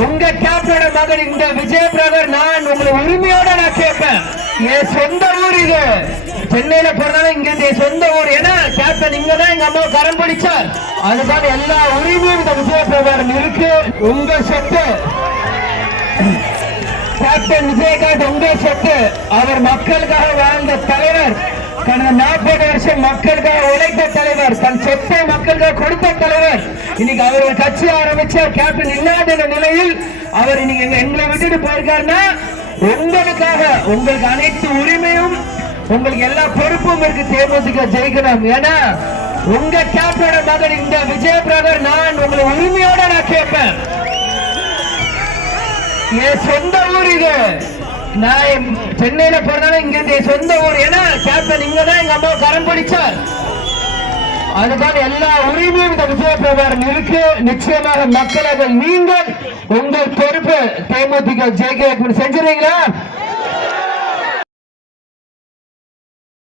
உங்க கேப்டனோட மகன் இந்த விஜய் பிரதர், நான் உங்களை உரிமையோட நான் கேட்பேன். என் சொந்த ஊர் இது. சென்னையில போனாலும் இங்க என் சொந்த ஊர். ஏன்னா கேப்டன் இங்கதான் எங்க அம்மா கரம் பிடிச்சார். அதுதான் எல்லா உரிமையும் இந்த விஜய் பிரதர் இருக்கு. உங்க சொத்து கேப்டன் விஜயகாந்த், உங்க சொத்து. அவர் மக்களுக்காக வாழ்ந்த தலைவர், கடந்த 40 வருஷம் மக்களுக்காக உழைத்த தலைவர், தன் சொத்தை மக்களுக்காக கொடுத்த தலைவர். இன்னைக்கு அவர் ஒரு கட்சி ஆரம்பிச்சார். கேப்டன் இல்லாத நிலையில் அவர் இன்னைக்கு எங்களை விட்டுட்டு போயிருக்காருன்னா உங்களுக்காக, உங்களுக்கு அனைத்து உரிமையும், உங்களுக்கு எல்லா பொறுப்பும் இருக்கு. தேமுதிக ஜெயிக்கணும். ஏன்னா உங்க கேப்டனோட மகன் இந்த விஜய் பிரதர், நான் உங்களை உரிமையோட நான் கேட்பேன். என் சொந்த ஊர் இது. நான் சென்னையில போனாலும் இங்க என் சொந்த ஊர். ஏன்னா கேப்டன் இங்கதான் எங்க அம்மா கரம் பிடிச்சார். அதுதான் எல்லா உரிமையும் இந்த விஜய் பிரதர் இருக்கு. நிச்சயமாக மக்களாக நீங்கள் உங்கள் பொறுப்பு தேமுதிக ஜெயிக்க செஞ்சிருக்கீங்களா?